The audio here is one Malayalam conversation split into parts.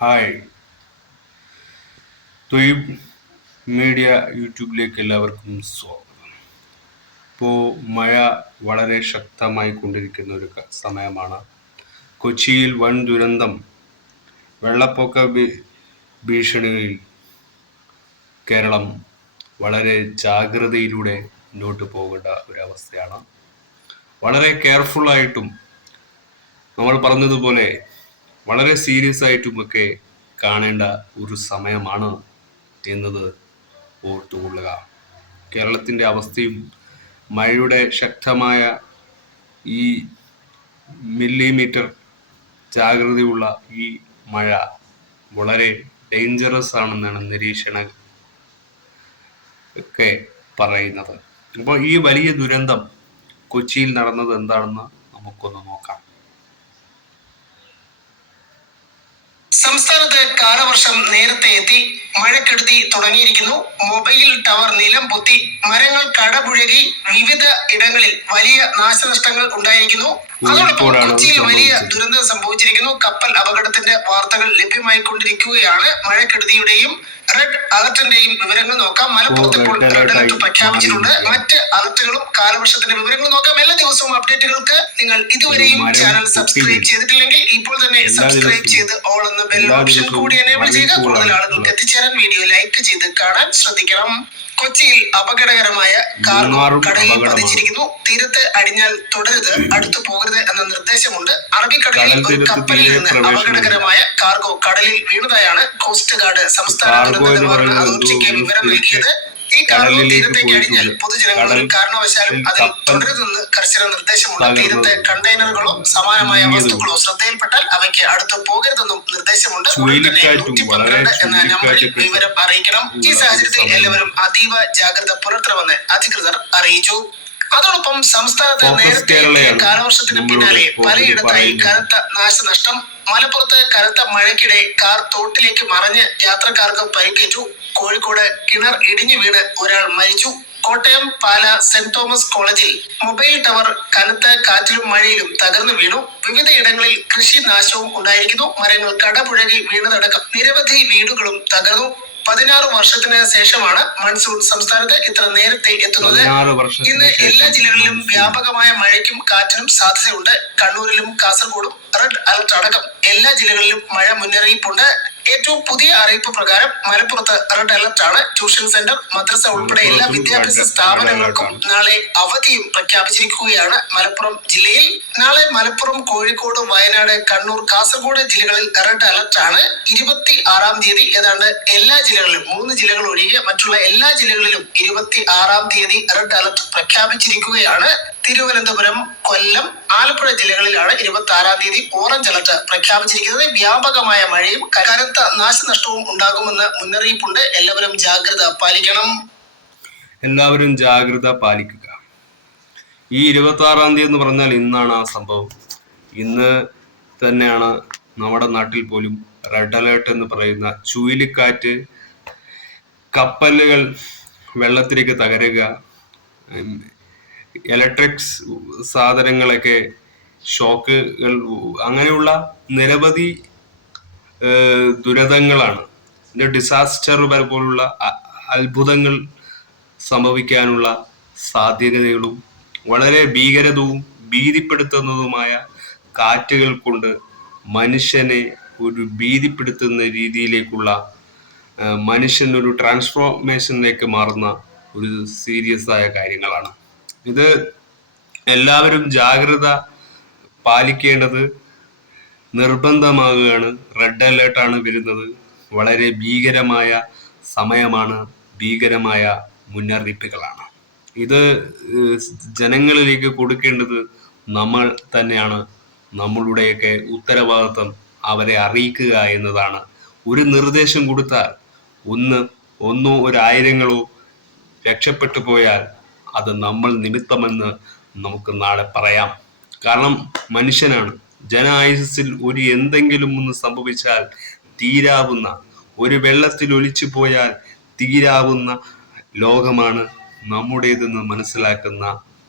ഹായ്, ത്വയ്ബ് മീഡിയ യൂട്യൂബിലേക്ക് എല്ലാവർക്കും സ്വാഗതം. ഇപ്പോൾ മഴ വളരെ ശക്തമായി കൊണ്ടിരിക്കുന്ന ഒരു സമയമാണ്. കൊച്ചിയിൽ വൻ ദുരന്തം, വെള്ളപ്പൊക്ക ഭീഷണിയിൽ കേരളം വളരെ ജാഗ്രതയിലൂടെ മുന്നോട്ട് പോകേണ്ട ഒരവസ്ഥയാണ്. വളരെ കെയർഫുള്ളായിട്ടും നമ്മൾ പറഞ്ഞതുപോലെ വളരെ സീരിയസ് ആയിട്ടുമൊക്കെ കാണേണ്ട ഒരു സമയമാണ് എന്നത് ഓർത്തുകൊള്ളുക. കേരളത്തിൻ്റെ അവസ്ഥയും മഴയുടെ ശക്തമായ ഈ മില്ലിമീറ്റർ ജാഗ്രതയുള്ള ഈ മഴ വളരെ ഡേഞ്ചറസ് ആണെന്നാണ് നിരീക്ഷണ ഒക്കെ പറയുന്നത്. അപ്പോൾ ഈ വലിയ ദുരന്തം കൊച്ചിയിൽ നടന്നത് എന്താണെന്ന് നമുക്കൊന്ന് നോക്കാം. സംസ്ഥാനത്ത് കാലവർഷം നേരത്തെ എത്തി. മഴക്കെടുതി തുടങ്ങിയിരിക്കുന്നു. മൊബൈൽ ടവർ നിലം പൊത്തി, മരങ്ങൾ കടപുഴകി, വിവിധ ഇടങ്ങളിൽ വലിയ നാശനഷ്ടങ്ങൾ ഉണ്ടായിരിക്കുന്നു. അതോടൊപ്പം കൊച്ചിയിൽ വലിയ ദുരന്തം സംഭവിച്ചിരിക്കുന്നു. കപ്പൽ അപകടത്തിന്റെ വാർത്തകൾ ലഭ്യമായിക്കൊണ്ടിരിക്കുകയാണ്. മഴക്കെടുതിയുടെയും റെഡ് അലർട്ടിന്റെയും വിവരങ്ങൾ നോക്കാം. മലപ്പുറത്ത് ഇപ്പോൾ റെഡ് അലർട്ട് പ്രഖ്യാപിച്ചിട്ടുണ്ട്. മറ്റ് അലർട്ടുകളും കാലവർഷത്തിന്റെ വിവരങ്ങൾ നോക്കാം. എല്ലാ ദിവസവും അപ്ഡേറ്റുകൾക്ക് നിങ്ങൾ ഇതുവരെയും ചാനൽ സബ്സ്ക്രൈബ് ചെയ്തിട്ടില്ലെങ്കിൽ ഇപ്പോൾ തന്നെ സബ്സ്ക്രൈബ് ചെയ്ത് ഓൾ എന്ന ബെൽ ഓപ്ഷൻ കൂടി എനേബിൾ ചെയ്യുക. കൂടുതൽ ആളുകൾക്ക് എത്തിച്ചേരാൻ വീഡിയോ ലൈക്ക് ചെയ്ത് കാണാൻ ശ്രദ്ധിക്കണം. കൊച്ചിയിൽ അപകടകരമായ കാർഗോ കടലിൽ പതിച്ചിരിക്കുന്നു. തീരത്ത് അടിഞ്ഞാൽ തുടരുത്, അടുത്തു പോകരുത് എന്ന നിർദ്ദേശമുണ്ട്. അറബിക്കടലിൽ ഒരു കപ്പലിൽ നിന്ന് അപകടകരമായ കാർഗോ കടലിൽ വീണതായാണ് കോസ്റ്റ് ഗാർഡ് സംസ്ഥാന ദുരന്ത നിവാരണ അതോറിറ്റിക്ക് വിവരം നൽകിയത്. ഈ കാർഗോ തീരത്തേക്ക് അടിഞ്ഞാൽ പൊതുജനങ്ങൾ ഒരു കാരണവശാലും അതിൽ തുടരുതെന്ന് കർശന നിർദ്ദേശമുണ്ട്. തീരത്തെ കണ്ടെയ്നറുകളോ സമാനമായ വസ്തുക്കളോ ശ്രദ്ധയിൽപ്പെട്ടാൽ അവയ്ക്ക് അടുത്ത് പോകരുതെന്നും നിർദ്ദേശമുണ്ട്. ഉടൻ തന്നെ 112 എന്ന നമ്പറിൽ വിവരം അറിയിക്കണം. ഈ സാഹചര്യത്തിൽ എല്ലാവരും അതീവ ജാഗ്രത പുലർത്തണമെന്ന് അധികൃതർ അറിയിച്ചു. അതോടൊപ്പം സംസ്ഥാനത്ത് നേരത്തെ കാലവർഷത്തിന് പിന്നാലെ പലയിടത്തായി കനത്ത നാശനഷ്ടം. മലപ്പുറത്ത് കനത്ത മഴയ്ക്കിടെ കാർ തോട്ടിലേക്ക് മറിഞ്ഞ് യാത്രക്കാർക്ക് പരിക്കേറ്റു. കോഴിക്കോട് കിണർ ഇടിഞ്ഞു വീണ് ഒരാൾ മരിച്ചു. കോട്ടയം പാല സെന്റ് തോമസ് കോളേജിൽ മൊബൈൽ ടവർ കനത്ത കാറ്റിലും മഴയിലും തകർന്നു വീണു. വിവിധയിടങ്ങളിൽ കൃഷി നാശവും ഉണ്ടായിരിക്കുന്നു. മരങ്ങൾ കടപുഴകി വീണതടക്കം നിരവധി വീടുകളും തകർന്നു. 16 വർഷത്തിന് ശേഷമാണ് മൺസൂൺ സംസ്ഥാനത്ത് ഇത്ര നേരത്തെ എത്തുന്നത്. ഇന്ന് എല്ലാ ജില്ലകളിലും വ്യാപകമായ മഴയ്ക്കും കാറ്റിനും സാധ്യതയുണ്ട്. കണ്ണൂരിലും കാസർഗോഡും റെഡ് അലർട്ട് അടക്കം എല്ലാ ജില്ലകളിലും മഴ മുന്നറിയിപ്പുണ്ട്. ഏറ്റവും പുതിയ അറിയിപ്പ് പ്രകാരം മലപ്പുറത്ത് റെഡ് അലർട്ട് ആണ്. ട്യൂഷൻ സെന്റർ, മദ്രസ ഉൾപ്പെടെ എല്ലാ വിദ്യാഭ്യാസ സ്ഥാപനങ്ങൾക്കും നാളെ അവധിയും പ്രഖ്യാപിച്ചിരിക്കുകയാണ്. മലപ്പുറം ജില്ലയിൽ നാളെ മലപ്പുറം, കോഴിക്കോട്, വയനാട്, കണ്ണൂർ, കാസർഗോഡ് ജില്ലകളിൽ റെഡ് അലർട്ട് ആണ്. 26-ാം തീയതി ഏതാണ്ട് എല്ലാ ജില്ലകളിലും 3 ജില്ലകൾ ഒഴികെ മറ്റുള്ള എല്ലാ ജില്ലകളിലും 26-ാം തീയതി റെഡ് അലർട്ട് പ്രഖ്യാപിച്ചിരിക്കുകയാണ്. തിരുവനന്തപുരം, കൊല്ലം, ആലപ്പുഴ ജില്ലകളിലാണ് 26-ാം തീയതി ഓറഞ്ച് അലർട്ട് പ്രഖ്യാപിച്ചിരിക്കുന്നത്. വ്യാപകമായ മഴയും കനത്ത നാശനഷ്ടവും ഉണ്ടാകുമെന്ന് മുന്നറിയിപ്പുണ്ട്. എല്ലാവരും ജാഗ്രത പാലിക്കണം. എല്ലാവരും ജാഗ്രത പാലിക്കുക. ഈ 26-ാം തീയതി എന്ന് പറഞ്ഞാൽ ഇന്നാണ് ആ സംഭവം. ഇന്ന് തന്നെയാണ് നമ്മുടെ നാട്ടിൽ പോലും റെഡ് അലേർട്ട് എന്ന് പറയുന്ന ചുഴലിക്കാറ്റ്, കപ്പലുകൾ വെള്ളത്തിലേക്ക് തകരുക, ഇലക്ട്രിക്സ് സാധനങ്ങളൊക്കെ ഷോക്കുകൾ, അങ്ങനെയുള്ള നിരവധി ദുരിതങ്ങളാണ്. ഡിസാസ്റ്റർ പോലുള്ള അത്ഭുതങ്ങൾ സംഭവിക്കാനുള്ള സാധ്യതകളും വളരെ ഭീകരതവും ഭീതിപ്പെടുത്തുന്നതുമായ കാറ്റുകൾ കൊണ്ട് മനുഷ്യനെ ഒരു ഭീതിപ്പെടുത്തുന്ന രീതിയിലേക്കുള്ള, മനുഷ്യൻ ഒരു ട്രാൻസ്ഫോർമേഷനിലേക്ക് മാറുന്ന ഒരു സീരിയസ് ആയ കാര്യങ്ങളാണ്. ഇത് എല്ലാവരും ജാഗ്രത പാലിക്കേണ്ടത് നിർബന്ധമാകുകയാണ്. റെഡ് അലേർട്ടാണ് വരുന്നത്. വളരെ ഭീകരമായ സമയമാണ്, ഭീകരമായ മുന്നറിയിപ്പുകളാണ്. ഇത് ജനങ്ങളിലേക്ക് കൊടുക്കേണ്ടത് നമ്മൾ തന്നെയാണ്. നമ്മളുടെയൊക്കെ ഉത്തരവാദിത്വം അവരെ അറിയിക്കുക എന്നതാണ്. ഒരു നിർദ്ദേശം കൊടുത്താൽ ഒന്നോ ഒരായിരങ്ങളോ രക്ഷപ്പെട്ടു പോയാൽ അത് നമ്മൾ നിമിത്തമെന്ന് നമുക്ക് നാളെ പറയാം. കാരണം മനുഷ്യനാണ്. ജനായുസ്സിൽ ഒരു എന്തെങ്കിലും ഒന്ന് സംഭവിച്ചാൽ തീരാവുന്ന, ഒരു വെള്ളത്തിൽ ഒലിച്ചു പോയാൽ തീരാവുന്ന ലോകമാണ് നമ്മുടേതെന്ന് മനസ്സിലാക്കുന്ന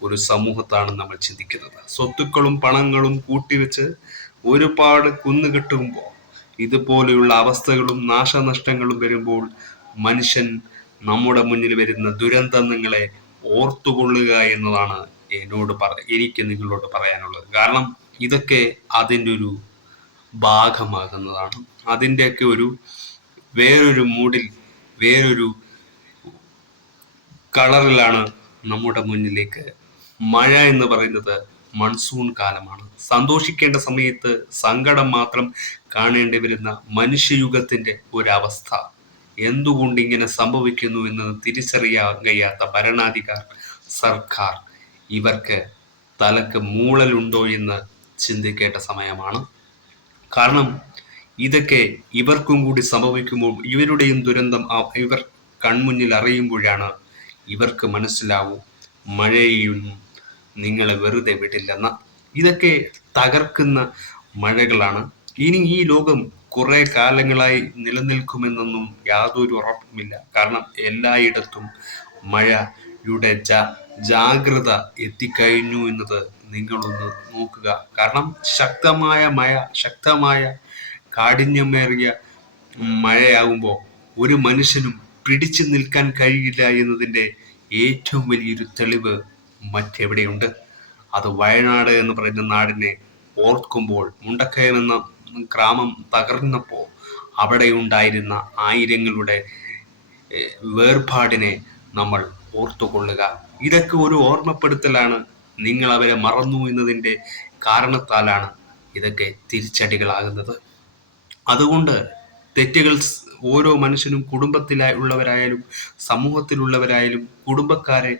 ഒരു സമൂഹത്താണ് നമ്മൾ ചിന്തിക്കുന്നത്. സ്വത്തുക്കളും പണങ്ങളും കൂട്ടിവെച്ച് ഒരുപാട് കുന്നുകെട്ടുമ്പോൾ ഇതുപോലെയുള്ള അവസ്ഥകളും നാശനഷ്ടങ്ങളും വരുമ്പോൾ മനുഷ്യൻ നമ്മുടെ മുന്നിൽ വരുന്ന ദുരന്തങ്ങളെ ഓർത്തുകൊള്ളുക എന്നതാണ് എനിക്ക് നിങ്ങളോട് പറയാനുള്ളത്. കാരണം ഇതൊക്കെ അതിൻ്റെ ഒരു ഭാഗമാകുന്നതാണ്. അതിൻ്റെയൊക്കെ വേറൊരു മൂഡിൽ, വേറൊരു കളറിലാണ് നമ്മുടെ മുന്നിലേക്ക്. മഴ എന്ന് പറയുന്നത് മൺസൂൺ കാലമാണ്. സന്തോഷിക്കേണ്ട സമയത്ത് സങ്കടം മാത്രം കാണേണ്ടി വരുന്ന മനുഷ്യയുഗത്തിന്റെ ഒരവസ്ഥ എന്തുകൊണ്ട് ഇങ്ങനെ സംഭവിക്കുന്നു എന്ന് തിരിച്ചറിയാൻ കഴിയാത്ത ഭരണാധികാർ, സർക്കാർ, ഇവർക്ക് തലക്ക് മൂളലുണ്ടോ എന്ന് ചിന്തിക്കേണ്ട സമയമാണ്. കാരണം ഇതൊക്കെ ഇവർക്കും കൂടി സംഭവിക്കുമ്പോൾ ഇവരുടെയും ദുരന്തം ഇവർ കൺമുന്നിൽ അറിയുമ്പോഴാണ് ഇവർക്ക് മനസ്സിലാവും മഴയും നിങ്ങളെ വെറുതെ വിടില്ലെന്ന. ഇതൊക്കെ തകർക്കുന്ന മഴകളാണ്. ഇനി ഈ ലോകം കുറെ കാലങ്ങളായി നിലനിൽക്കുമെന്നൊന്നും യാതൊരു ഉറപ്പുമില്ല. കാരണം എല്ലായിടത്തും മഴയുടെ ജാഗ്രത എത്തിക്കഴിഞ്ഞു എന്നത് നിങ്ങളൊന്ന് നോക്കുക. കാരണം ശക്തമായ മഴ, ശക്തമായ കാഠിന്യമേറിയ മഴയാകുമ്പോൾ ഒരു മനുഷ്യനും പിടിച്ചു നിൽക്കാൻ കഴിയില്ല എന്നതിൻ്റെ ഏറ്റവും വലിയൊരു തെളിവ് മറ്റെവിടെയുണ്ട്? അത് വയനാട് എന്ന് പറയുന്ന നാടിനെ ഓർക്കുമ്പോൾ, മുണ്ടക്കയം എന്ന ഗ്രാമം തകർന്നപ്പോൾ അവിടെ ഉണ്ടായിരുന്ന ആയിരങ്ങളുടെ വേർപാടിനെ നമ്മൾ ഓർത്തുകൊള്ളുക. ഇതൊക്കെ ഒരു ഓർമ്മപ്പെടുത്തലാണ്. നിങ്ങൾ അവരെ മറന്നു എന്നതിൻ്റെ കാരണത്താലാണ് ഇതൊക്കെ തിരിച്ചടികളാകുന്നത്. അതുകൊണ്ട് തെറ്റുകൾ ഓരോ മനുഷ്യനും, കുടുംബത്തിലുള്ളവരായാലും സമൂഹത്തിലുള്ളവരായാലും കുടുംബക്കാരെ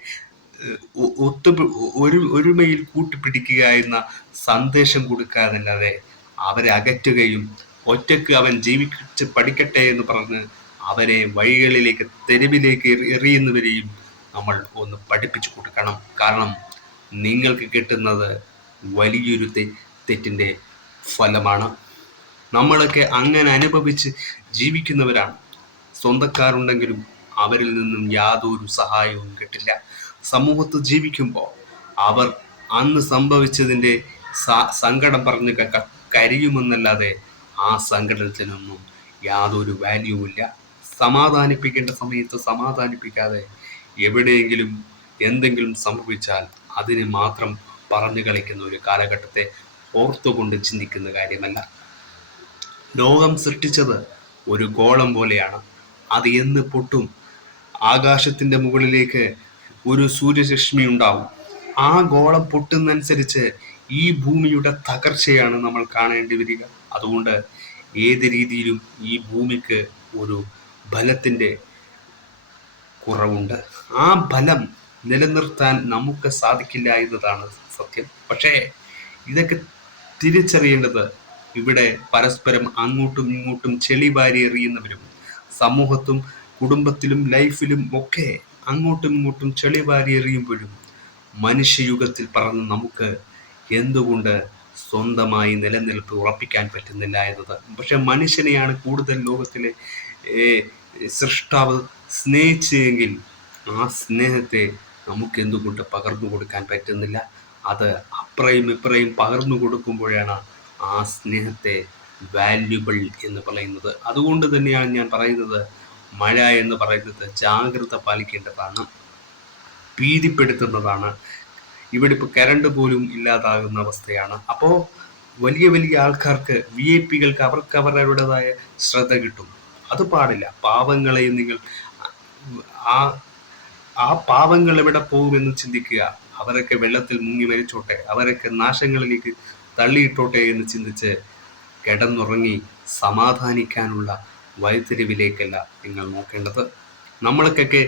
ഒരുമയിൽ കൂട്ടിപ്പിടിക്കുക എന്ന സന്ദേശം കൊടുക്കാതല്ലാതെ അവരെ അകറ്റുകയും ഒറ്റക്ക് അവൻ ജീവിച്ച് പഠിക്കട്ടെ എന്ന് പറഞ്ഞ് അവരെ വഴികളിലേക്ക്, തെരുവിലേക്ക് എറിയുന്നവരെയും നമ്മൾ ഒന്ന് പഠിപ്പിച്ചു കൊടുക്കണം. കാരണം നിങ്ങൾക്ക് കിട്ടുന്നത് വലിയൊരു തെറ്റിൻ്റെ ഫലമാണ്. നമ്മളൊക്കെ അങ്ങനെ അനുഭവിച്ച് ജീവിക്കുന്നവരാണ്. സ്വന്തക്കാരുണ്ടെങ്കിലും അവരിൽ നിന്നും യാതൊരു സഹായവും കിട്ടില്ല. സമൂഹത്ത് ജീവിക്കുമ്പോൾ അവർ അന്ന് സംഭവിച്ചതിൻ്റെ സങ്കടം പറഞ്ഞ് കരയുമെന്നല്ലാതെ ആ സങ്കടത്തിനൊന്നും യാതൊരു വാല്യൂവില്ല. സമാധാനിപ്പിക്കേണ്ട സമയത്ത് സമാധാനിപ്പിക്കാതെ എവിടെയെങ്കിലും എന്തെങ്കിലും സംഭവിച്ചാൽ അതിനെ മാത്രം പറഞ്ഞു കളിക്കുന്ന ഒരു കാലഘട്ടത്തെ ഓർത്തുകൊണ്ട് ചിന്തിക്കുന്ന കാര്യമല്ല. ലോകം സൃഷ്ടിച്ചത് ഒരു ഗോളം പോലെയാണ്. അത് എന്ന് പൊട്ടും. ആകാശത്തിന്റെ മുകളിലേക്ക് ഒരു സൂര്യരശ്മി ഉണ്ടാവും. ആ ഗോളം പൊട്ടുന്നതനുസരിച്ച് ഈ ഭൂമിയുടെ തകർച്ചയാണ് നമ്മൾ കാണേണ്ടി വരിക. അതുകൊണ്ട് ഏത് രീതിയിലും ഈ ഭൂമിക്ക് ഒരു ബലത്തിന്റെ കുറവുണ്ട്. ആ ബലം നിലനിർത്താൻ നമുക്ക് സാധിക്കില്ല എന്നതാണ് സത്യം. പക്ഷേ ഇതൊക്കെ തിരിച്ചറിയേണ്ടത് ഇവിടെ പരസ്പരം അങ്ങോട്ടും ഇങ്ങോട്ടും ചെളി വാരി എറിയുന്നവരും, സമൂഹത്തും കുടുംബത്തിലും ലൈഫിലും ഒക്കെ അങ്ങോട്ടും ഇങ്ങോട്ടും ചെളി വാരി എറിയുമ്പോഴും മനുഷ്യയുഗത്തിൽ പറഞ്ഞ് നമുക്ക് എന്തുകൊണ്ട് സ്വന്തമായി നിലനിൽപ്പ് ഉറപ്പിക്കാൻ പറ്റുന്നില്ല എന്നത്. പക്ഷെ മനുഷ്യനെയാണ് കൂടുതൽ ലോകത്തിലെ സൃഷ്ടാവ് സ്നേഹിച്ചെങ്കിൽ ആ സ്നേഹത്തെ നമുക്ക് എന്തുകൊണ്ട് പകർന്നു കൊടുക്കാൻ പറ്റുന്നില്ല? അത് അപ്പുറയും ഇപ്പുറയും പകർന്നു കൊടുക്കുമ്പോഴാണ് ആ സ്നേഹത്തെ വാല്യുബിൾ എന്ന് പറയുന്നത്. അതുകൊണ്ട് തന്നെയാണ് ഞാൻ പറയുന്നത്, മഴ എന്ന് പറയുന്നത് ജാഗ്രത പാലിക്കേണ്ടതാണ്, ഭീതിപ്പെടുത്തുന്നതാണ്. ഇവിടെ ഇപ്പോൾ കറണ്ട് പോലും ഇല്ലാതാകുന്ന അവസ്ഥയാണ്. അപ്പോൾ വലിയ വലിയ ആൾക്കാർക്ക്, VIP-കൾക്ക് അവർക്ക് അവരുടേതായ ശ്രദ്ധ കിട്ടും. അത് പാടില്ല. പാവങ്ങളെയും നിങ്ങൾ ആ പാവങ്ങൾ എവിടെ പോകുമെന്ന് ചിന്തിക്കുക. അവരൊക്കെ വെള്ളത്തിൽ മുങ്ങി മരിച്ചോട്ടെ, അവരൊക്കെ നാശങ്ങളിലേക്ക് തള്ളിയിട്ടോട്ടെ എന്ന് ചിന്തിച്ച് കിടന്നുറങ്ങി സമാധാനിക്കാനുള്ള വഴിത്തിരിവിലേക്കല്ല നിങ്ങൾ നോക്കേണ്ടത്. നമ്മൾക്കൊക്കെ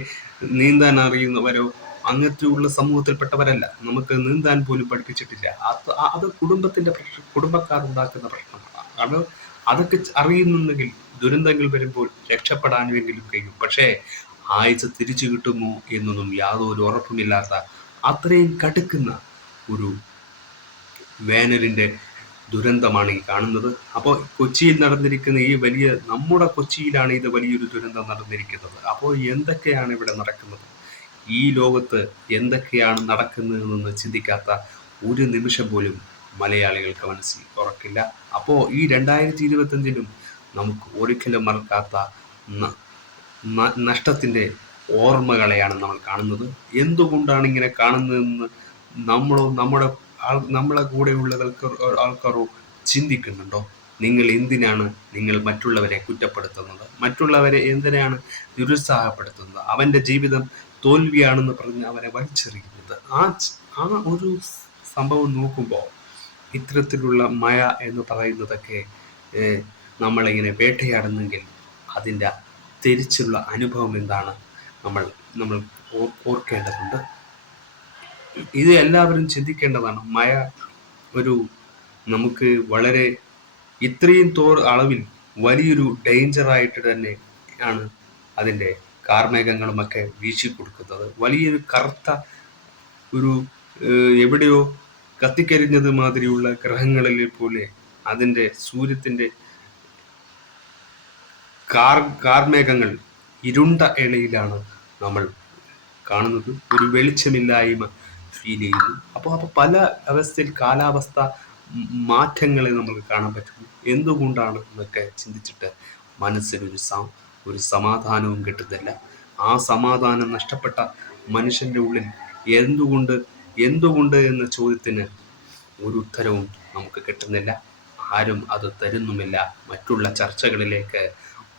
നീന്താൻ അറിയുന്നവരോ അങ്ങനത്തെയുള്ള സമൂഹത്തിൽപ്പെട്ടവരല്ല. നമുക്ക് നീന്താൻ പോലും പഠിപ്പിച്ചിട്ടില്ല. അത് കുടുംബക്കാരുണ്ടാക്കുന്ന പ്രശ്നമാണ്. അതൊക്കെ അറിയുന്നുണ്ടെങ്കിൽ ദുരന്തങ്ങൾ വരുമ്പോൾ രക്ഷപ്പെടാനുമെങ്കിലും കഴിയും. പക്ഷേ ആഴ്ച തിരിച്ചു കിട്ടുമോ എന്നൊന്നും യാതൊരു ഉറപ്പുമില്ലാത്ത അത്രയും കടുക്കുന്ന ഒരു വേനലിൻ്റെ ദുരന്തമാണ് ഈ കാണുന്നത്. അപ്പോൾ കൊച്ചിയിൽ നടന്നിരിക്കുന്ന ഈ നമ്മുടെ കൊച്ചിയിലാണ് ഇത് വലിയൊരു ദുരന്തം നടന്നിരിക്കുന്നത്. അപ്പോൾ എന്തൊക്കെയാണ് ഇവിടെ നടക്കുന്നത്? ഈ ലോകത്ത് എന്തൊക്കെയാണ് നടക്കുന്നതെന്ന് ചിന്തിക്കാത്ത ഒരു നിമിഷം പോലും മലയാളികൾക്ക് മനസ്സിൽ ഉറക്കില്ല. അപ്പോൾ ഈ 2025-ലും നമുക്ക് ഒരിക്കലും മറക്കാത്ത നഷ്ടത്തിൻ്റെ ഓർമ്മകളെയാണ് നമ്മൾ കാണുന്നത്. എന്തുകൊണ്ടാണ് ഇങ്ങനെ കാണുന്നതെന്ന് നമ്മളോ നമ്മളെ കൂടെയുള്ള ആൾക്കാരോ ചിന്തിക്കുന്നുണ്ടോ? നിങ്ങൾ മറ്റുള്ളവരെ കുറ്റപ്പെടുത്തുന്നത്? മറ്റുള്ളവരെ എന്തിനാണ് നിരുത്സാഹപ്പെടുത്തുന്നത്? അവൻ്റെ ജീവിതം തോൽവിയാണെന്ന് പറഞ്ഞ് അവനെ വലിച്ചെറിയുന്നത്? ആ ഒരു സംഭവം നോക്കുമ്പോൾ ഇത്തരത്തിലുള്ള മഴ എന്ന് പറയുന്നതൊക്കെ നമ്മളിങ്ങനെ വേട്ടയാടുന്നെങ്കിൽ അതിൻ്റെ തിരിച്ചുള്ള അനുഭവം എന്താണ് നമ്മൾ ഓർക്കേണ്ടതുണ്ട്. ഇത് എല്ലാവരും ചിന്തിക്കേണ്ടതാണ്. മഴ ഒരു നമുക്ക് വളരെ ഇത്രയും അളവിൽ വലിയൊരു ഡേഞ്ചറായിട്ട് തന്നെ ആണ് അതിൻ്റെ കാർമേഘങ്ങളുമൊക്കെ വീശി കൊടുക്കുന്നത്. വലിയൊരു കറുത്ത ഒരു എവിടെയോ കത്തിക്കരിഞ്ഞത് മാതിരിയുള്ള ഗ്രഹങ്ങളിൽ പോലെ അതിൻ്റെ സൂര്യത്തിൻ്റെ കാർമേഘങ്ങൾ ഇരുണ്ട ഇലയിലാണ് നമ്മൾ കാണുന്നത്. ഒരു വെളിച്ചമില്ലായ്മ ഫീൽ ചെയ്യുന്നു. അപ്പോൾ പല അവസ്ഥയിൽ കാലാവസ്ഥ മാറ്റങ്ങളെ നമുക്ക് കാണാൻ പറ്റുന്നു. എന്തുകൊണ്ടാണ് എന്നൊക്കെ ചിന്തിച്ചിട്ട് മനസ്സിനൊരു സമാധാനവും കിട്ടുന്നില്ല. ആ സമാധാനം നഷ്ടപ്പെട്ട മനുഷ്യൻ്റെ ഉള്ളിൽ എന്തുകൊണ്ട് എന്ന ചോദ്യത്തിന് ഒരു ഉത്തരവും നമുക്ക് കിട്ടുന്നില്ല. ആരും അത് തരുന്നുമില്ല. മറ്റുള്ള ചർച്ചകളിലേക്ക്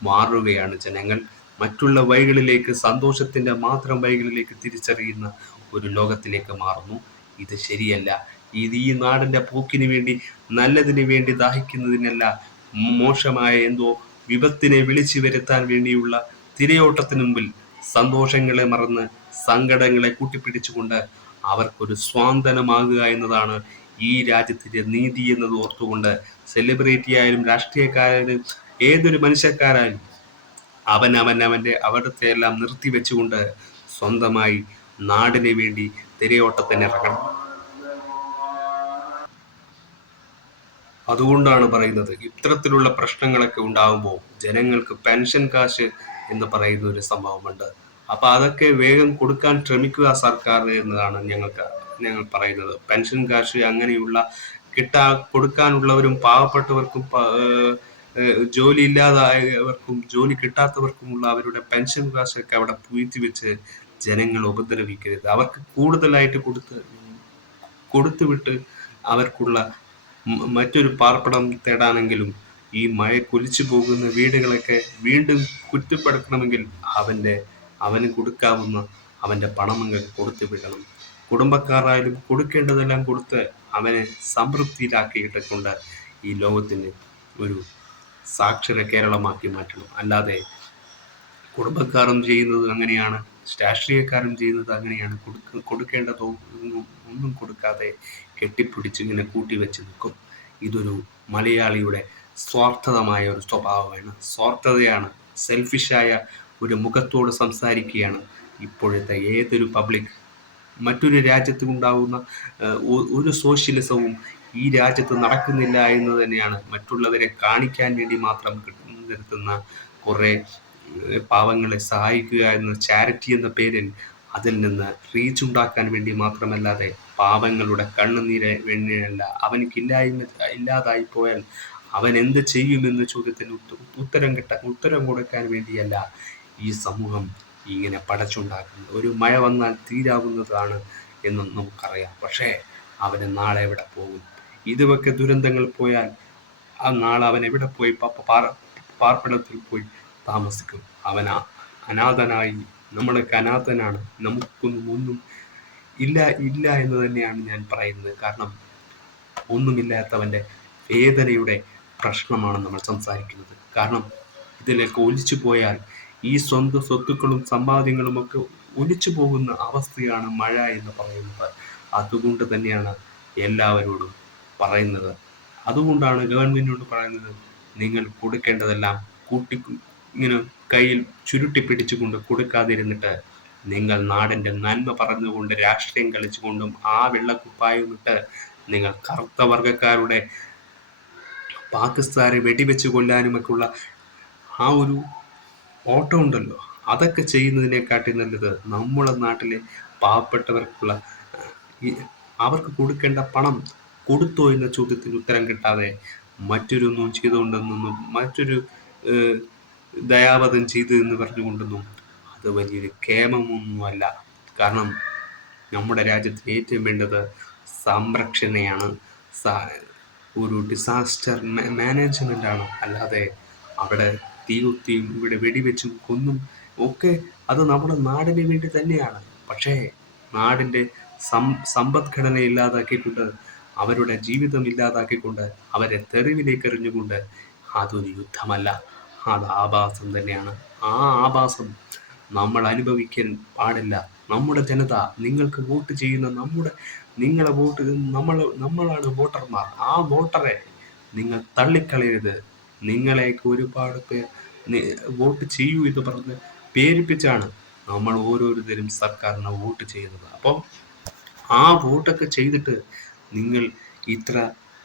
മാറുകയാണ് ജനങ്ങൾ. മറ്റുള്ള വഴികളിലേക്ക്, സന്തോഷത്തിൻ്റെ മാത്രം വഴികളിലേക്ക് തിരിച്ചറിയുന്ന ഒരു ലോകത്തിലേക്ക് മാറുന്നു. ഇത് ശരിയല്ല. ഇത് ഈ നാടിൻ്റെ പോക്കിന് വേണ്ടി, നല്ലതിന് വേണ്ടി ദാഹിക്കുന്നതിനല്ല, മോശമായ എന്തോ വിപത്തിനെ വിളിച്ചു വരുത്താൻ വേണ്ടിയുള്ള തിരയോട്ടത്തിന് മുമ്പിൽ സന്തോഷങ്ങളെ മറന്ന് സങ്കടങ്ങളെ കൂട്ടിപ്പിടിച്ചുകൊണ്ട് അവർക്കൊരു സ്വാന്തനമാകുക എന്നതാണ് ഈ രാജ്യത്തിൻ്റെ നീതി എന്നത് ഓർത്തുകൊണ്ട് സെലിബ്രിറ്റി ആയാലും രാഷ്ട്രീയക്കാരായാലും ഏതൊരു മനുഷ്യക്കാരായാലും അവൻ്റെ അവിടുത്തെ എല്ലാം നിർത്തിവെച്ചുകൊണ്ട് സ്വന്തമായി നാടിന് വേണ്ടി തിരയോട്ടത്തിനിറങ്ങണം. അതുകൊണ്ടാണ് പറയുന്നത്, ഇത്തരത്തിലുള്ള പ്രശ്നങ്ങളൊക്കെ ഉണ്ടാകുമ്പോൾ ജനങ്ങൾക്ക് പെൻഷൻ കാശ് എന്ന് പറയുന്ന ഒരു സംഭവമുണ്ട്. അപ്പൊ അതൊക്കെ വേഗം കൊടുക്കാൻ ശ്രമിക്കുക സർക്കാർ എന്നതാണ് ഞങ്ങൾ പറയുന്നത്. പെൻഷൻ കാശ് അങ്ങനെയുള്ള കൊടുക്കാനുള്ളവരും പാവപ്പെട്ടവർക്കും ജോലി ഇല്ലാതായവർക്കും ജോലി കിട്ടാത്തവർക്കുമുള്ള അവരുടെ പെൻഷൻ കാശൊക്കെ അവിടെ പൂഴ്ത്തി വെച്ച് ജനങ്ങൾ ഉപദ്രവിക്കരുത്. അവർക്ക് കൂടുതലായിട്ട് കൊടുത്തുവിട്ട് അവർക്കുള്ള മറ്റൊരു പാർപ്പിടം തേടാനെങ്കിലും ഈ മഴ കൊലിച്ചു പോകുന്ന വീടുകളൊക്കെ വീണ്ടും കുറ്റപ്പെടുത്തണമെങ്കിൽ അവന് കൊടുക്കാവുന്ന അവൻ്റെ പണമെങ്കിൽ കൊടുത്തു വിടണം. കുടുംബക്കാരായാലും കൊടുക്കേണ്ടതെല്ലാം കൊടുത്ത് അവനെ സംതൃപ്തിയിലാക്കിയിട്ട് കൊണ്ട് ഈ ലോകത്തിന് ഒരു സാക്ഷര കേരളമാക്കി മാറ്റണം. അല്ലാതെ കുടുംബക്കാരും ചെയ്യുന്നത് അങ്ങനെയാണ്, രാഷ്ട്രീയക്കാരും ചെയ്യുന്നത് അങ്ങനെയാണ്. കൊടുക്കേണ്ടതോ ഒന്നും കൊടുക്കാതെ കെട്ടിപ്പിടിച്ച് ഇങ്ങനെ കൂട്ടിവെച്ച് നിൽക്കും. ഇതൊരു മലയാളിയുടെ സ്വാർത്ഥമായ ഒരു സ്വഭാവമാണ്, സ്വാർത്ഥതയാണ്. സെൽഫിഷായ ഒരു മുഖത്തോട് സംസാരിക്കുകയാണ് ഇപ്പോഴത്തെ ഏതൊരു പബ്ലിക്. മറ്റൊരു രാജ്യത്ത് ഉണ്ടാകുന്ന ഒരു സോഷ്യലിസവും ഈ രാജ്യത്ത് നടക്കുന്നില്ല എന്ന് തന്നെയാണ്. മറ്റുള്ളവരെ കാണിക്കാൻ വേണ്ടി മാത്രം നിർത്തുന്ന കുറേ പാവങ്ങളെ സഹായിക്കുക എന്ന ചാരിറ്റി എന്ന പേരിൽ അതിൽ നിന്ന് റീച്ച് ഉണ്ടാക്കാൻ വേണ്ടി മാത്രമല്ലാതെ പാവങ്ങളുടെ കണ്ണുനീരെ വേണ്ടിയല്ല. അവനക്ക് ഇല്ലാതായി പോയാൽ അവൻ എന്ത് ചെയ്യുമെന്ന ചോദ്യത്തിന് ഉത്തരം കൊടുക്കാൻ വേണ്ടിയല്ല ഈ സമൂഹം ഇങ്ങനെ പടച്ചുണ്ടാക്കുന്നത്. ഒരു മഴ വന്നാൽ തീരാവുന്നതാണ് എന്നും നമുക്കറിയാം. പക്ഷേ അവന് നാളെ എവിടെ പോകും? ഇതുമൊക്കെ ദുരന്തങ്ങൾ പോയാൽ ആ നാളെ അവൻ എവിടെ പോയി പാർപ്പിടത്തിൽ പോയി താമസിക്കും? അവൻ അനാഥനായി. നമ്മളൊക്കെ അനാഥനാണ്. ഒന്നും ഇല്ല എന്ന് തന്നെയാണ് ഞാൻ പറയുന്നത്. കാരണം ഒന്നുമില്ലാത്തവൻ്റെ വേദനയുടെ പ്രശ്നമാണ് നമ്മൾ സംസാരിക്കുന്നത്. കാരണം ഇതിലേക്ക് ഒലിച്ചു പോയാൽ ഈ സ്വത്തുക്കളും സമ്പാദ്യങ്ങളും ഒക്കെ ഒലിച്ചു പോകുന്ന അവസ്ഥയാണ് മഴ എന്ന് പറയുന്നത്. അതുകൊണ്ട് തന്നെയാണ് എല്ലാവരോടും പറയുന്നത്. അതുകൊണ്ടാണ് ഗവൺമെന്റിനോട് പറയുന്നത്, നിങ്ങൾ കൊടുക്കേണ്ടതെല്ലാം ഇങ്ങനെ കയ്യിൽ ചുരുട്ടി പിടിച്ചുകൊണ്ട് കൊടുക്കാതിരുന്നിട്ട് നിങ്ങൾ നാടിൻ്റെ നന്മ പറഞ്ഞുകൊണ്ട് രാഷ്ട്രീയം കളിച്ചുകൊണ്ടും ആ വെള്ളക്കുപ്പായം ഇട്ട് നിങ്ങൾ കറുത്ത വർഗക്കാരുടെ പാകിസ്ഥാനെ വെടിവെച്ച് കൊല്ലാനുമൊക്കെയുള്ള ആ ഒരു ഓട്ടം ഉണ്ടല്ലോ, അതൊക്കെ ചെയ്യുന്നതിനെക്കാട്ടി നല്ലത് നമ്മുടെ നാട്ടിലെ പാവപ്പെട്ടവർക്കുള്ള അവർക്ക് കൊടുക്കേണ്ട പണം കൊടുത്തോ എന്ന ചോദ്യത്തിന് ഉത്തരം കിട്ടാതെ മറ്റൊന്നും ചെയ്തുകൊണ്ടെന്നൊന്നും മറ്റൊരു ഏഹ്, ദയാവധം ചെയ്തു എന്ന് പറഞ്ഞുകൊണ്ടൊന്നും അത് വലിയൊരു കേമമൊന്നുമല്ല. കാരണം നമ്മുടെ രാജ്യത്തിന് ഏറ്റവും വേണ്ടത് സംരക്ഷണയാണ്, ഒരു ഡിസാസ്റ്റർ മാനേജ്മെന്റ് ആണ്. അല്ലാതെ അവിടെ തീ കുത്തിയും ഇവിടെ വെടിവെച്ചും കൊന്നും ഒക്കെ അത് നമ്മുടെ നാടിന് വേണ്ടി തന്നെയാണ്. പക്ഷേ നാടിൻ്റെ സമ്പദ്ഘടന ഇല്ലാതാക്കിക്കൊണ്ട്, അവരുടെ ജീവിതം ഇല്ലാതാക്കിക്കൊണ്ട്, അവരെ തെരുവിലേക്ക് എറിഞ്ഞുകൊണ്ട് അതൊരു യുദ്ധമല്ല, അത് ആഭാസം തന്നെയാണ്. ആ ആഭാസം നമ്മൾ അനുഭവിക്കാൻ പാടില്ല. നമ്മുടെ ജനത, നിങ്ങൾക്ക് വോട്ട് ചെയ്യുന്ന നിങ്ങളെ വോട്ട്, നമ്മളാണ് വോട്ടർമാർ. ആ വോട്ടറെ നിങ്ങൾ തള്ളിക്കളയരുത്. നിങ്ങളെയൊക്കെ ഒരുപാട് പേർ വോട്ട് ചെയ്യൂ എന്ന് പറഞ്ഞ് പേരിപ്പിച്ചാണ് നമ്മൾ ഓരോരുത്തരും സർക്കാരിനെ വോട്ട് ചെയ്യുന്നത്. അപ്പോൾ ആ വോട്ടൊക്കെ ചെയ്തിട്ട് നിങ്ങൾ ഇത്ര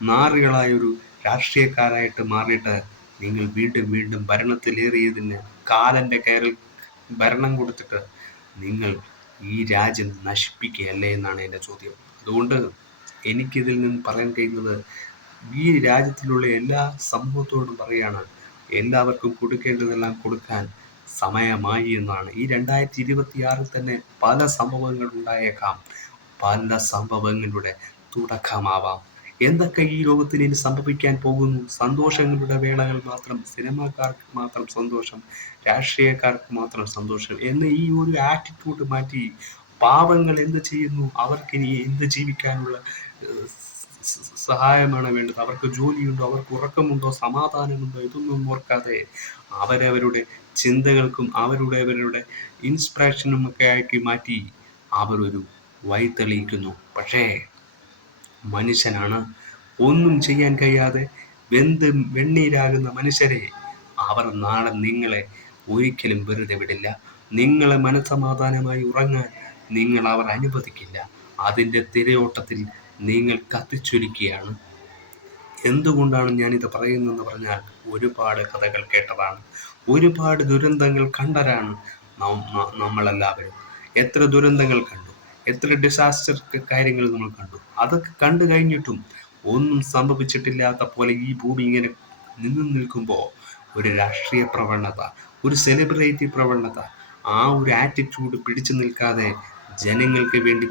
നാറികളായൊരു രാഷ്ട്രീയക്കാരായിട്ട് മാറിയിട്ട് നിങ്ങൾ വീണ്ടും വീണ്ടും ഭരണത്തിലേറിയതിന് കാലൻ്റെ കയറിൽ ഭരണം കൊടുത്തിട്ട് നിങ്ങൾ ഈ രാജ്യം നശിപ്പിക്കുകയല്ലേ എന്നാണ് എൻ്റെ ചോദ്യം. അതുകൊണ്ട് എനിക്കിതിൽ നിന്ന് പറയാൻ കഴിയുന്നത്, ഈ രാജ്യത്തിലുള്ള എല്ലാ സമൂഹത്തോടും പറയാണ്, എല്ലാവർക്കും കൊടുക്കേണ്ടതെല്ലാം കൊടുക്കാൻ സമയമായി എന്നാണ്. ഈ 2026 തന്നെ പല സംഭവങ്ങൾ ഉണ്ടായേക്കാം, പല സംഭവങ്ങളുടെ തുടക്കമാവാം. എന്തൊക്കെ ഈ ലോകത്തിൽ ഇനി സംഭവിക്കാൻ പോകുന്നു? സന്തോഷങ്ങളുടെ വേളകൾ മാത്രം, സിനിമാക്കാർക്ക് മാത്രം സന്തോഷം, രാഷ്ട്രീയക്കാർക്ക് മാത്രം സന്തോഷം എന്ന് ഈ ഒരു ആറ്റിറ്റ്യൂഡ് മാറ്റി പാവങ്ങൾ എന്ത് ചെയ്യുന്നു, അവർക്കിനി എന്ത് ജീവിക്കാനുള്ള സഹായമാണ് വേണ്ടത്, അവർക്ക് ജോലിയുണ്ടോ, അവർക്ക് ഉറക്കമുണ്ടോ, സമാധാനമുണ്ടോ, ഇതൊന്നും ഓർക്കാതെ അവരവരുടെ ചിന്തകൾക്കും അവരുടെ ഇൻസ്പിറേഷനും ഒക്കെ ആക്കി മാറ്റി അവരൊരു വഴി തെളിയിക്കുന്നു. പക്ഷേ മനുഷ്യനാണ്, ഒന്നും ചെയ്യാൻ കഴിയാതെ വെണ്ണീരാകുന്ന മനുഷ്യരെ അവർ നാളെ നിങ്ങളെ ഒരിക്കലും വെറുതെ വിടില്ല. നിങ്ങളെ മനസ്സമാധാനമായി ഉറങ്ങാൻ അവർ അനുവദിക്കില്ല. അതിൻ്റെ തിരയോട്ടത്തിൽ നിങ്ങൾ കത്തിച്ചൊലിക്കുകയാണ്. എന്തുകൊണ്ടാണ് ഞാനിത് പറയുന്നതെന്ന് പറഞ്ഞാൽ, ഒരുപാട് കഥകൾ കേട്ടതാണ്, ഒരുപാട് ദുരന്തങ്ങൾ കണ്ടവരാണ് നമ്മളെല്ലാവരും. എത്ര ദുരന്തങ്ങൾ കണ്ടു, എത്ര ഡിസാസ്റ്റർ കാര്യങ്ങൾ നമ്മൾ കണ്ടു. അതൊക്കെ കണ്ടു കഴിഞ്ഞിട്ടും ഒന്നും സംഭവിച്ചിട്ടില്ലാത്ത പോലെ ഈ ഭൂമി ഇങ്ങനെ നിൽക്കുമ്പോൾ ഒരു രാഷ്ട്രീയ പ്രവണത, ഒരു സെലിബ്രിറ്റി പ്രവണത, ആ ഒരു ആറ്റിറ്റ്യൂഡ് പിടിച്ചു നിൽക്കാതെ ജനങ്ങൾക്ക് വേണ്ടി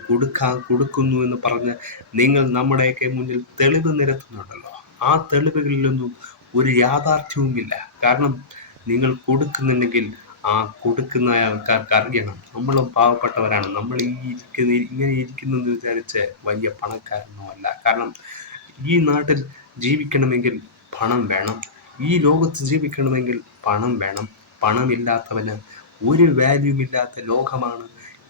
കൊടുക്കുന്നു എന്ന് പറഞ്ഞ് നിങ്ങൾ നമ്മുടെയൊക്കെ മുന്നിൽ തെളിവ് നിരത്തുന്നുണ്ടല്ലോ. ആ തെളിവുകളിലൊന്നും ഒരു യാഥാർത്ഥ്യവുമില്ല. കാരണം നിങ്ങൾ കൊടുക്കുന്നുണ്ടെങ്കിൽ ആ കൊടുക്കുന്ന ആൾക്കാർക്ക് അറിയണം, നമ്മളും പാവപ്പെട്ടവരാണ്, നമ്മൾ ഇങ്ങനെ ഇരിക്കുന്നെന്ന് വിചാരിച്ച് വലിയ പണക്കാരൊന്നുമല്ല. കാരണം ഈ നാട്ടിൽ ജീവിക്കണമെങ്കിൽ പണം വേണം, ഈ ലോകത്ത് ജീവിക്കണമെങ്കിൽ പണം വേണം. പണമില്ലാത്തവന് ഒരു വാല്യൂമില്ലാത്ത ലോകമാണ്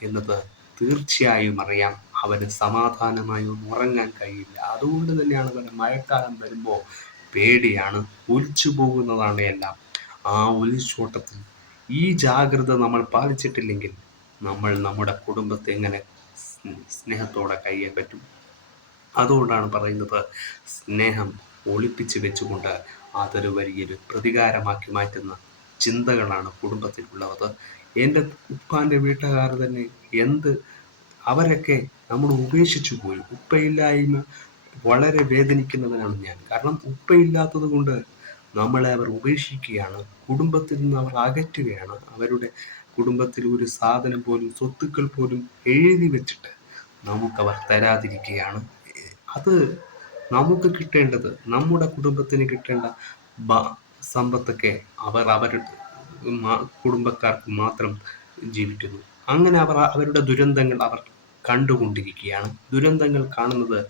എന്നത് തീർച്ചയായും അറിയാം. അവന് സമാധാനമായി ഉറങ്ങാൻ കഴിയില്ല. അതുകൊണ്ട് തന്നെയാണ് അവന് മഴക്കാലം വരുമ്പോൾ പേടിയാണ്, ഒലിച്ചു പോകുന്നതാണ് എല്ലാം. ആ ഒലിച്ചോട്ടത്തിൽ ഈ ജാഗ്രത നമ്മൾ പാലിച്ചിട്ടില്ലെങ്കിൽ നമ്മൾ നമ്മുടെ കുടുംബത്തെ എങ്ങനെ സ്നേഹത്തോടെ കഴിയാൻ പറ്റും? അതുകൊണ്ടാണ് പറയുന്നത്, സ്നേഹം ഒളിപ്പിച്ച് വെച്ചുകൊണ്ട് അതൊരു വലിയൊരു പ്രതികാരമാക്കി മാറ്റുന്ന ചിന്തകളാണ് കുടുംബത്തിലുള്ളത്. എൻ്റെ ഉപ്പാൻ്റെ വീട്ടുകാർ തന്നെ അവരൊക്കെ നമ്മൾ ഉപേക്ഷിച്ചു പോയി. ഉപ്പയില്ലായ്മ വളരെ വേദനിക്കുന്നവനാണ് ഞാൻ. കാരണം ഉപ്പയില്ലാത്തത് കൊണ്ട് നമ്മളെ അവർ ഉപേക്ഷിക്കുകയാണ്, കുടുംബത്തിൽ നിന്ന് അവർ അകറ്റുകയാണ്. അവരുടെ കുടുംബത്തിൽ ഒരു സാധനം പോലും, സ്വത്തുക്കൾ പോലും എഴുതി വെച്ചിട്ട് നമുക്കവർ തരാതിരിക്കുകയാണ്. അത് നമുക്ക് കിട്ടേണ്ടത്, നമ്മുടെ കുടുംബത്തിന് കിട്ടേണ്ട സമ്പത്തൊക്കെ അവരുടെ കുടുംബക്കാർക്ക് മാത്രം ജീവിക്കുന്നു. അങ്ങനെ അവരുടെ ദുരന്തങ്ങൾ അവർ കണ്ടുകൊണ്ടിരിക്കുകയാണ്. ദുരന്തങ്ങൾ കാണുന്നത്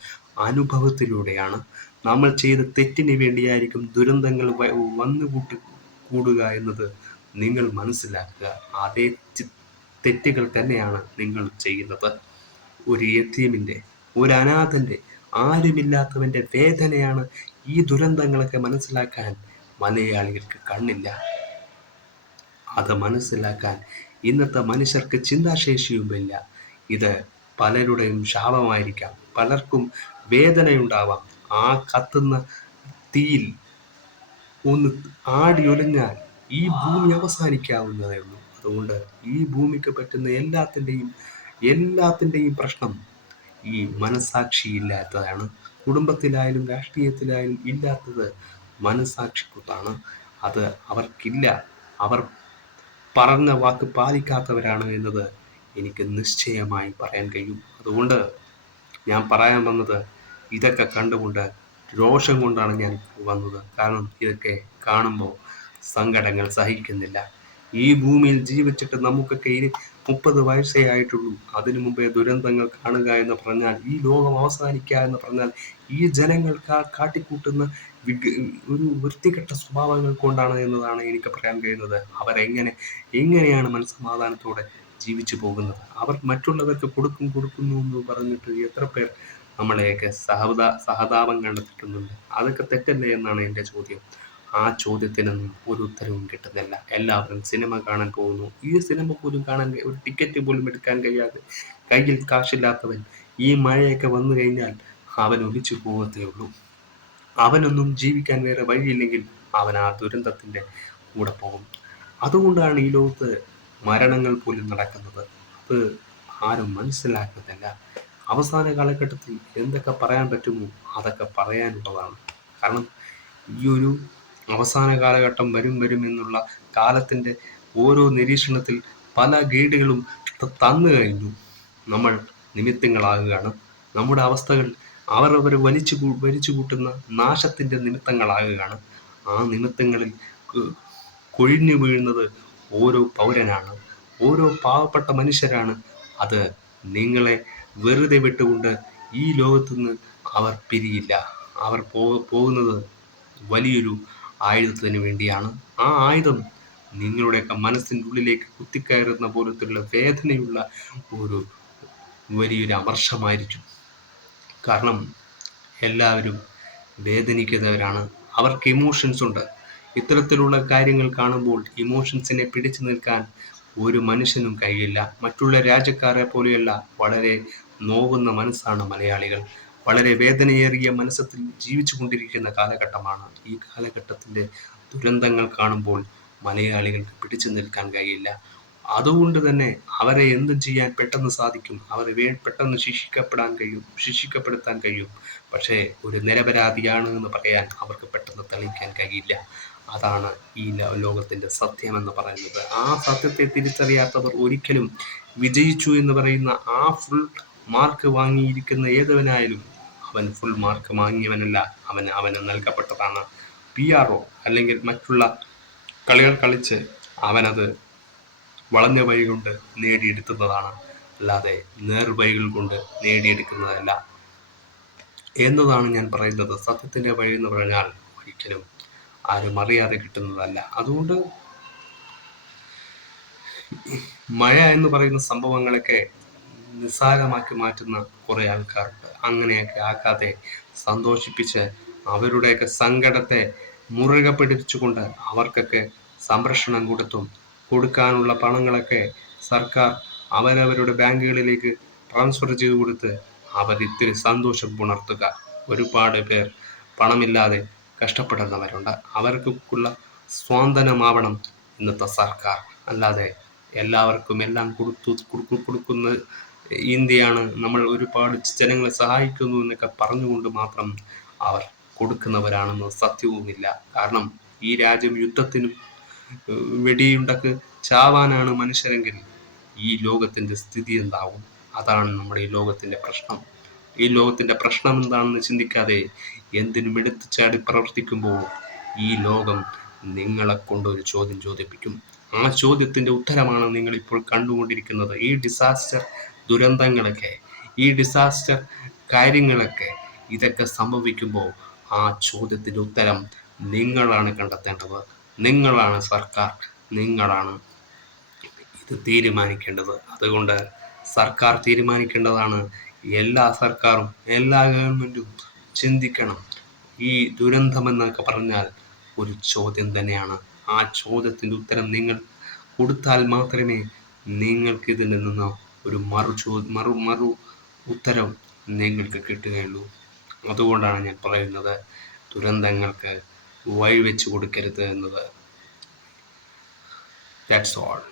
അനുഭവത്തിലൂടെയാണ്. നമ്മൾ ചെയ്ത തെറ്റിന് വേണ്ടിയായിരിക്കും ദുരന്തങ്ങൾ കൂടുക എന്നത് നിങ്ങൾ മനസ്സിലാക്കുക. അതേ തെറ്റുകൾ തന്നെയാണ് നിങ്ങൾ ചെയ്യുന്നത്. ഒരു യതീമിൻ്റെ, ഒരു അനാഥൻ്റെ, ആരുമില്ലാത്തവൻ്റെ വേദനയാണ് ഈ ദുരന്തങ്ങളൊക്കെ മനസ്സിലാക്കാൻ മലയാളികൾക്ക് കണ്ണില്ല. അത് മനസ്സിലാക്കാൻ ഇന്നത്തെ മനുഷ്യർക്ക് ചിന്താശേഷിയുമില്ല. ഇത് പലരുടെയും ശാപമായിരിക്കാം, പലർക്കും വേദനയുണ്ടാവാം. ആ കത്തുന്ന തീയിൽ ഒന്ന് ആടിയൊലിഞ്ഞാൽ ഈ ഭൂമി അവസാനിക്കാവുന്നതേ ഉള്ളൂ. അതുകൊണ്ട് ഈ ഭൂമിക്ക് പറ്റുന്ന എല്ലാത്തിൻ്റെയും പ്രശ്നം ഈ മനസാക്ഷി ഇല്ലാത്തതാണ്. കുടുംബത്തിലായാലും രാഷ്ട്രീയത്തിലായാലും ഇല്ലാത്തത് മനസാക്ഷിക്കുത്താണ്. അത് അവർക്കില്ല. അവർ പറഞ്ഞ വാക്ക് പാലിക്കാത്തവരാണ് എന്നത് എനിക്ക് നിശ്ചയമായി പറയാൻ കഴിയും. അതുകൊണ്ട് ഞാൻ പറയാൻ വന്നത്, ഇതൊക്കെ കണ്ടുകൊണ്ട് രോഷം കൊണ്ടാണ് ഞാൻ വന്നത്. കാരണം ഇതൊക്കെ കാണുമ്പോൾ സങ്കടങ്ങൾ സഹിക്കുന്നില്ല. ഈ ഭൂമിയിൽ ജീവിച്ചിട്ട് നമുക്കൊക്കെ 30 വയസ്സേ ആയിട്ടുള്ളൂ. അതിനു മുമ്പേ ദുരന്തങ്ങൾ കാണുക എന്ന് പറഞ്ഞാൽ, ഈ ലോകം അവസാനിക്കുക എന്ന് പറഞ്ഞാൽ, ഈ ജനങ്ങൾ കാട്ടിക്കൂട്ടുന്ന ഒരു വൃത്തികെട്ട സ്വഭാവങ്ങൾ കൊണ്ടാണ് എന്നതാണ് എനിക്ക് പറയാൻ കഴിയുന്നത്. എങ്ങനെയാണ് മനസ്സമാധാനത്തോടെ ജീവിച്ചു പോകുന്നത്? അവർ മറ്റുള്ളവർക്ക് കൊടുക്കുന്നു എന്ന് പറഞ്ഞിട്ട് എത്ര പേർ നമ്മളെയൊക്കെ സഹതാപം കണ്ടെത്തിക്കുന്നുണ്ട്. അതൊക്കെ തെറ്റല്ലേ എന്നാണ് എൻ്റെ ചോദ്യം. ആ ചോദ്യത്തിനൊന്നും ഒരു ഉത്തരവും കിട്ടുന്നില്ല. എല്ലാവരും സിനിമ കാണാൻ പോകുന്നു. ഈ സിനിമ പോലും കാണാൻ ഒരു ടിക്കറ്റ് പോലും എടുക്കാൻ കഴിയാതെ കയ്യിൽ കാശില്ലാത്തവൻ ഈ മഴയൊക്കെ വന്നു കഴിഞ്ഞാൽ അവൻ ഒലിച്ചു പോകത്തേ ഉള്ളൂ. അവനൊന്നും ജീവിക്കാൻ വേറെ വഴിയില്ലെങ്കിൽ അവൻ ആ ദുരന്തത്തിൻ്റെ കൂടെ പോകും. അതുകൊണ്ടാണ് ഈ ലോകത്ത് മരണങ്ങൾ പോലും നടക്കുന്നത്. അത് ആരും മനസ്സിലാക്കുന്നില്ല. അവസാന കാലഘട്ടത്തിൽ എന്തൊക്കെ പറയാൻ പറ്റുമോ അതൊക്കെ പറയാനുള്ളതാണ്. കാരണം ഈ ഒരു അവസാന കാലഘട്ടം വരും എന്നുള്ള കാലത്തിൻ്റെ ഓരോ നിരീക്ഷണത്തിൽ പല ഗൈഡുകളും തന്നു കഴിഞ്ഞു. നമ്മൾ നിമിത്തങ്ങളാകുകയാണ്. നമ്മുടെ അവസ്ഥകൾ അവർ വലിച്ചു കൂട്ടുന്ന നാശത്തിൻ്റെ നിമിത്തങ്ങളാകുകയാണ്. ആ നിമിത്തങ്ങളിൽ കൊഴിഞ്ഞു വീഴുന്നത് ഓരോ പൗരനാണ്, ഓരോ പാവപ്പെട്ട മനുഷ്യരാണ്. അത് നിങ്ങളെ വെറുതെ വിട്ടുകൊണ്ട് ഈ ലോകത്തുനിന്ന് അവർ പിരിയില്ല. അവർ പോകുന്നത് വലിയൊരു ആയുധത്തിന് വേണ്ടിയാണ്. ആ ആയുധം നിങ്ങളുടെയൊക്കെ മനസ്സിൻ്റെ ഉള്ളിലേക്ക് കുത്തിക്കയറുന്ന പോലത്തുള്ള വേദനയുള്ള ഒരു വലിയൊരു അമർഷമായിരിക്കും. കാരണം എല്ലാവരും വേദനിക്കുന്നവരാണ്. അവർക്ക് ഇമോഷൻസ് ഉണ്ട്. ഇത്തരത്തിലുള്ള കാര്യങ്ങൾ കാണുമ്പോൾ ഇമോഷൻസിനെ പിടിച്ചു നിൽക്കാൻ ഒരു മനുഷ്യനും കഴിയില്ല. മറ്റുള്ള രാജ്യക്കാരെ പോലെയല്ല, വളരെ നോവുന്ന മനസ്സാണ് മലയാളികൾ. വളരെ വേദനയേറിയ മനസ്സത്തിൽ ജീവിച്ചു കൊണ്ടിരിക്കുന്ന കാലഘട്ടമാണ്. ഈ കാലഘട്ടത്തിൻ്റെ ദുരന്തങ്ങൾ കാണുമ്പോൾ മലയാളികൾക്ക് പിടിച്ചു നിൽക്കാൻ കഴിയില്ല. അതുകൊണ്ട് തന്നെ അവരെ എന്തും ചെയ്യാൻ പെട്ടെന്ന് സാധിക്കും. അവരെ പെട്ടെന്ന് ശിക്ഷിക്കപ്പെടുത്താൻ കഴിയും. പക്ഷേ ഒരു നിരപരാധിയാണ് എന്ന് പറയാൻ അവർക്ക് പെട്ടെന്ന് തെളിയിക്കാൻ കഴിയില്ല. അതാണ് ഈ ലോകത്തിൻ്റെ സത്യമെന്ന് പറയുന്നത്. ആ സത്യത്തെ തിരിച്ചറിയാത്തവർ ഒരിക്കലും വിജയിച്ചു എന്ന് പറയുന്ന ആ ഫുൾ മാർക്ക് വാങ്ങിയിരിക്കുന്ന ഏതവനായാലും അവൻ ഫുൾ മാർക്ക് വാങ്ങിയവനല്ല. അവന് നൽകപ്പെട്ടതാണ് PRO അല്ലെങ്കിൽ മറ്റുള്ള കളികൾ കളിച്ച് അവനത് വളഞ്ഞ വഴി കൊണ്ട് നേടിയെടുക്കുന്നതാണ്, അല്ലാതെ നേർവഴികൾ കൊണ്ട് നേടിയെടുക്കുന്നതല്ല എന്നതാണ് ഞാൻ പറയുന്നത്. സത്യത്തിൻ്റെ വഴി എന്ന് പറഞ്ഞാൽ ഒരിക്കലും ആരും അറിയാതെ കിട്ടുന്നതല്ല. അതുകൊണ്ട് മഴ എന്ന് പറയുന്ന സംഭവങ്ങളൊക്കെ നിസ്സാരമാക്കി മാറ്റുന്ന കുറേ ആൾക്കാരുണ്ട്. അങ്ങനെയൊക്കെ ആക്കാതെ സന്തോഷിപ്പിച്ച് അവരുടെയൊക്കെ സങ്കടത്തെ മുറുകെ പിടിച്ചുകൊണ്ട് അവർക്കൊക്കെ സംരക്ഷണം കൊടുക്കാനുള്ള പണങ്ങളൊക്കെ സർക്കാർ അവരവരുടെ ബാങ്കുകളിലേക്ക് ട്രാൻസ്ഫർ ചെയ്ത് കൊടുത്ത് അവരിത്തിരി സന്തോഷം പുണർത്തുക. ഒരുപാട് പേർ പണമില്ലാതെ കഷ്ടപ്പെടുന്നവരുണ്ട്. അവർക്കുള്ള സ്വാന്തനമാവണം ഇന്നത്തെ സർക്കാർ. അല്ലാതെ എല്ലാവർക്കും എല്ലാം കൊടുക്കുന്ന ഇന്ത്യയാണ്, നമ്മൾ ഒരുപാട് ജനങ്ങളെ സഹായിക്കുന്നു എന്നൊക്കെ പറഞ്ഞുകൊണ്ട് മാത്രം അവർ കൊടുക്കുന്നവരാണെന്ന് സത്യവുമില്ല. കാരണം ഈ രാജ്യം യുദ്ധത്തിനും വെടിയുണ്ടക്ക് ചാവാനാണ് മനുഷ്യരെങ്കിൽ ഈ ലോകത്തിൻ്റെ സ്ഥിതി എന്താവും? അതാണ് നമ്മുടെ ഈ ലോകത്തിൻ്റെ പ്രശ്നം. ഈ ലോകത്തിൻ്റെ പ്രശ്നം എന്താണെന്ന് ചിന്തിക്കാതെ എന്തിനും എടുത്തു ചാടി പ്രവർത്തിക്കുമ്പോൾ ഈ ലോകം നിങ്ങളെ കൊണ്ടൊരു ചോദ്യം ചോദിപ്പിക്കും. ആ ചോദ്യത്തിൻ്റെ ഉത്തരമാണ് നിങ്ങളിപ്പോൾ കണ്ടുകൊണ്ടിരിക്കുന്നത്. ഈ ഡിസാസ്റ്റർ ദുരന്തങ്ങളൊക്കെ, ഈ ഡിസാസ്റ്റർ കാര്യങ്ങളൊക്കെ, ഇതൊക്കെ സംഭവിക്കുമ്പോൾ ആ ചോദ്യത്തിൻ്റെ ഉത്തരം നിങ്ങളാണ് കണ്ടെത്തേണ്ടത്. നിങ്ങളാണ് സർക്കാർ, നിങ്ങളാണ് ഇത് തീരുമാനിക്കേണ്ടത്. അതുകൊണ്ട് സർക്കാർ തീരുമാനിക്കേണ്ടതാണ്. എല്ലാ സർക്കാരും എല്ലാ ഗവൺമെൻറ്റും ചിന്തിക്കണം. ഈ ദുരന്തമെന്നൊക്കെ പറഞ്ഞാൽ ഒരു ചോദ്യം തന്നെയാണ്. ആ ചോദ്യത്തിൻ്റെ ഉത്തരം നിങ്ങൾ കൊടുത്താൽ മാത്രമേ നിങ്ങൾക്കിതിൽ നിന്ന് ഒരു മറു ഉത്തരം നിങ്ങൾക്ക് കിട്ടുകയുള്ളൂ. അതുകൊണ്ടാണ് ഞാൻ പറയുന്നത്, ദുരന്തങ്ങൾക്ക് വഴിവെച്ച് കൊടുക്കരുത് എന്നത്. That's all.